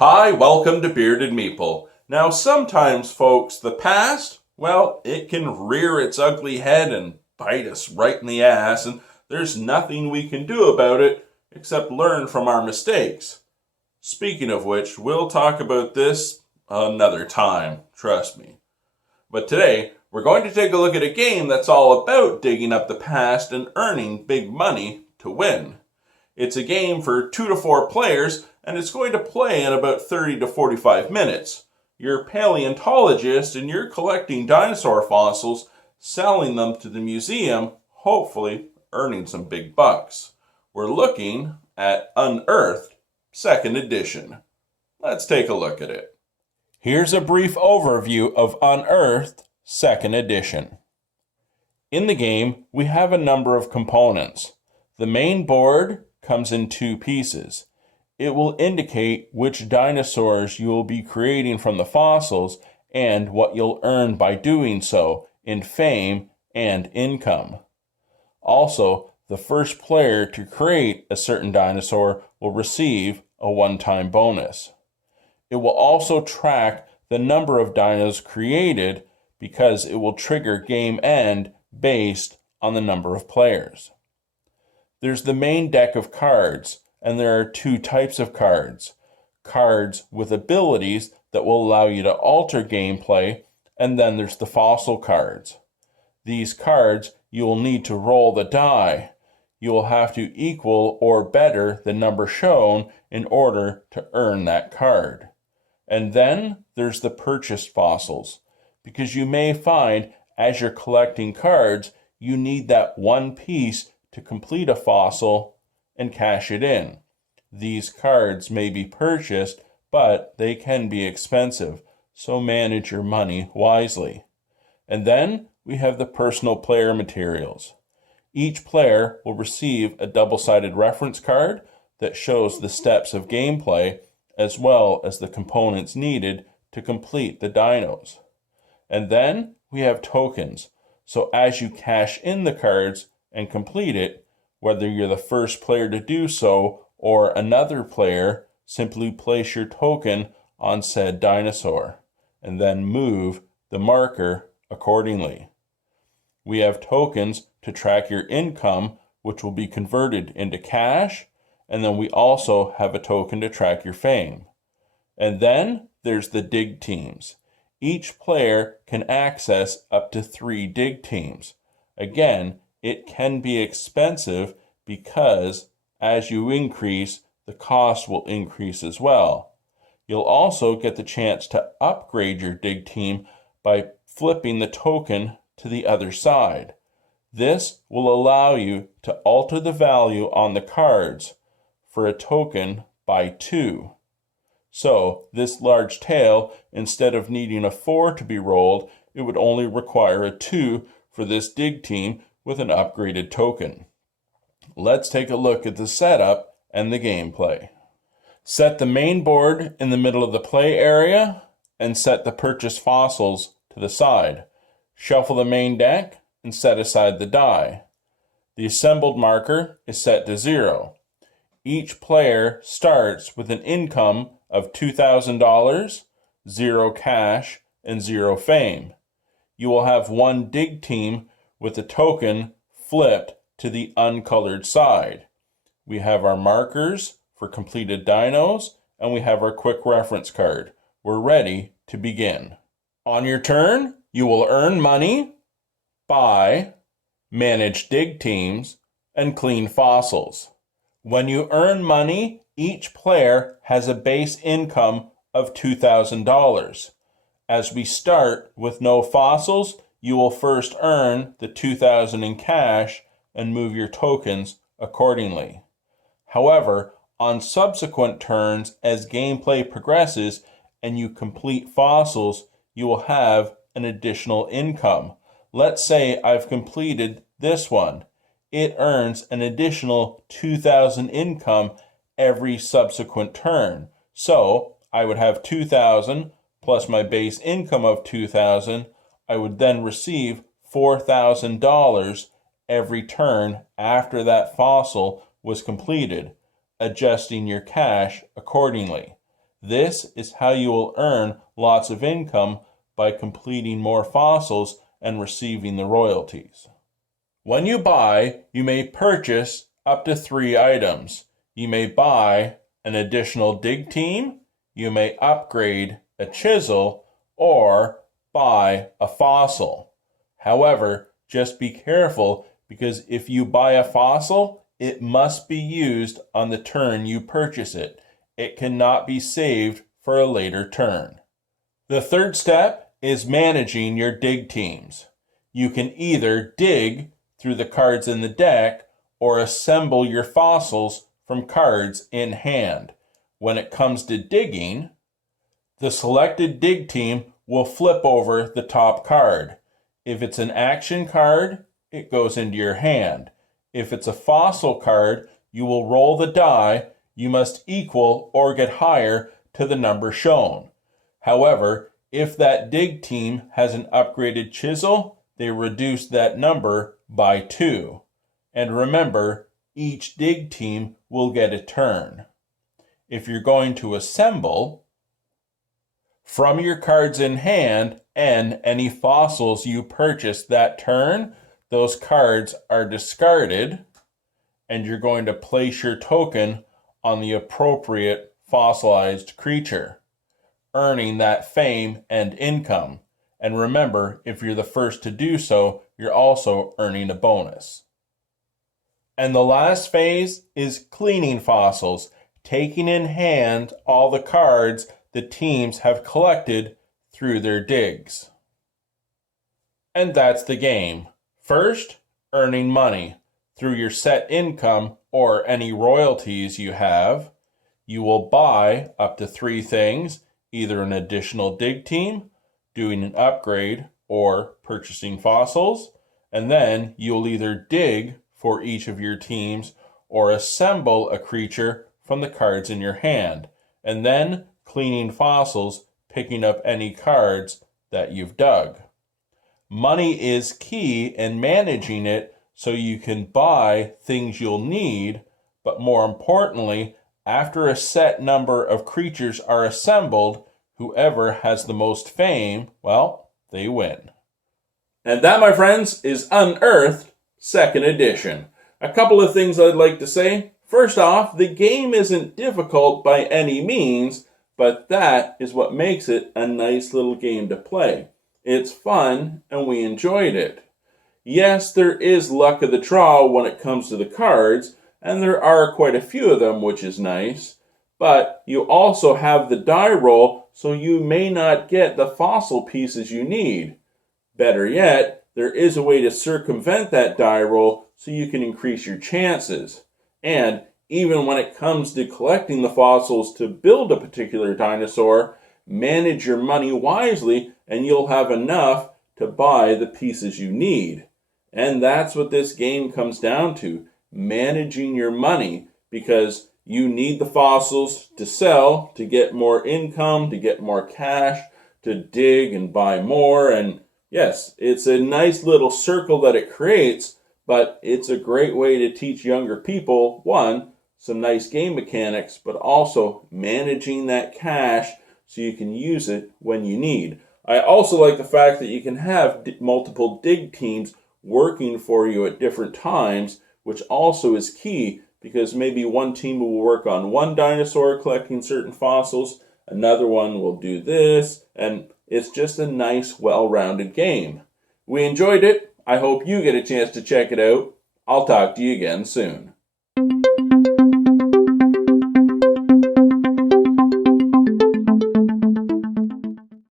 Hi, welcome to Bearded Meeple. Now, sometimes, folks, the past, well, it can rear its ugly head and bite us right in the ass, and there's nothing we can do about it except learn from our mistakes. Speaking of which, we'll talk about this another time, trust me. But today, we're going to take a look at a game that's all about digging up the past and earning big money to win. It's a game for 2 to 4 players, and it's going to play in about 30 to 45 minutes. You're a paleontologist and you're collecting dinosaur fossils, selling them to the museum, hopefully earning some big bucks. We're looking at Unearthed, 2nd edition. Let's take a look at it. Here's a brief overview of Unearthed, 2nd edition. In the game, we have a number of components. The main board comes in 2 pieces. It will indicate which dinosaurs you will be creating from the fossils and what you'll earn by doing so in fame and income. Also, the first player to create a certain dinosaur will receive a one-time bonus. It will also track the number of dinos created because it will trigger game end based on the number of players. There's the main deck of cards, and there are 2 types of cards. Cards with abilities that will allow you to alter gameplay, and then there's the fossil cards. These cards, you will need to roll the die. You will have to equal or better the number shown in order to earn that card. And then there's the purchased fossils, because you may find as you're collecting cards, you need that one piece to complete a fossil and cash it in. These cards may be purchased, but they can be expensive, so manage your money wisely. And then we have the personal player materials. Each player will receive a double-sided reference card that shows the steps of gameplay as well as the components needed to complete the dinos. And then we have tokens, so as you cash in the cards and complete it, whether you're the first player to do so or another player, simply place your token on said dinosaur and then move the marker accordingly. We have tokens to track your income, which will be converted into cash, and then we also have a token to track your fame. And then there's the dig teams. Each player can access up to 3 dig teams. Again, it can be expensive because as you increase, the cost will increase as well. You'll also get the chance to upgrade your dig team by flipping the token to the other side. This will allow you to alter the value on the cards for a token by 2. So this large tail, instead of needing a 4 to be rolled, it would only require a 2 for this dig team with an upgraded token. Let's take a look at the setup and the gameplay. Set the main board in the middle of the play area and set the purchased fossils to the side. Shuffle the main deck and set aside the die. The assembled marker is set to 0. Each player starts with an income of $2,000, 0 cash, and 0 fame. You will have 1 dig team with the token flipped to the uncolored side. We have our markers for completed dinos, and we have our quick reference card. We're ready to begin. On your turn, you will earn money, buy, manage dig teams, and clean fossils. When you earn money, each player has a base income of $2,000. As we start with no fossils, you will first earn the $2,000 in cash and move your tokens accordingly. However, on subsequent turns, as gameplay progresses and you complete fossils, you will have an additional income. Let's say I've completed this one. It earns an additional $2,000 income every subsequent turn. So I would have $2,000 plus my base income of $2,000. I would then receive $4,000 every turn after that fossil was completed, adjusting your cash accordingly. This is how you will earn lots of income by completing more fossils and receiving the royalties. When you buy, you may purchase up to 3 items. You may buy an additional dig team, you may upgrade a chisel, or buy a fossil. However, just be careful, because if you buy a fossil, it must be used on the turn you purchase it. It cannot be saved for a later turn. The third step is managing your dig teams. You can either dig through the cards in the deck or assemble your fossils from cards in hand. When it comes to digging, the selected dig team will flip over the top card. If it's an action card, it goes into your hand. If it's a fossil card, you will roll the die. You must equal or get higher to the number shown. However, if that dig team has an upgraded chisel, they reduce that number by 2. And remember, each dig team will get a turn. If you're going to assemble, from your cards in hand and any fossils you purchased that turn, those cards are discarded, and you're going to place your token on the appropriate fossilized creature, earning that fame and income. And remember, if you're the first to do so, you're also earning a bonus. And the last phase is cleaning fossils, taking in hand all the cards the teams have collected through their digs. And that's the game. First, earning money through your set income or any royalties you have. You will buy up to 3 things, either an additional dig team, doing an upgrade, or purchasing fossils. And then you'll either dig for each of your teams or assemble a creature from the cards in your hand. And then cleaning fossils, picking up any cards that you've dug. Money is key in managing it so you can buy things you'll need, but more importantly, after a set number of creatures are assembled, whoever has the most fame, well, they win. And that, my friends, is Unearthed 2nd edition. A couple of things I'd like to say. First off, the game isn't difficult by any means, but that is what makes it a nice little game to play. It's fun, and we enjoyed it. Yes, there is luck of the draw when it comes to the cards, and there are quite a few of them, which is nice. But you also have the die roll, so you may not get the fossil pieces you need. Better yet, there is a way to circumvent that die roll so you can increase your chances. And even when it comes to collecting the fossils to build a particular dinosaur, manage your money wisely and you'll have enough to buy the pieces you need. And that's what this game comes down to, managing your money, because you need the fossils to sell, to get more income, to get more cash, to dig and buy more. And yes, it's a nice little circle that it creates, but it's a great way to teach younger people, one, some nice game mechanics, but also managing that cash so you can use it when you need. I also like the fact that you can have multiple dig teams working for you at different times, which also is key, because maybe one team will work on one dinosaur collecting certain fossils, another one will do this, and it's just a nice, well-rounded game. We enjoyed it. I hope you get a chance to check it out. I'll talk to you again soon.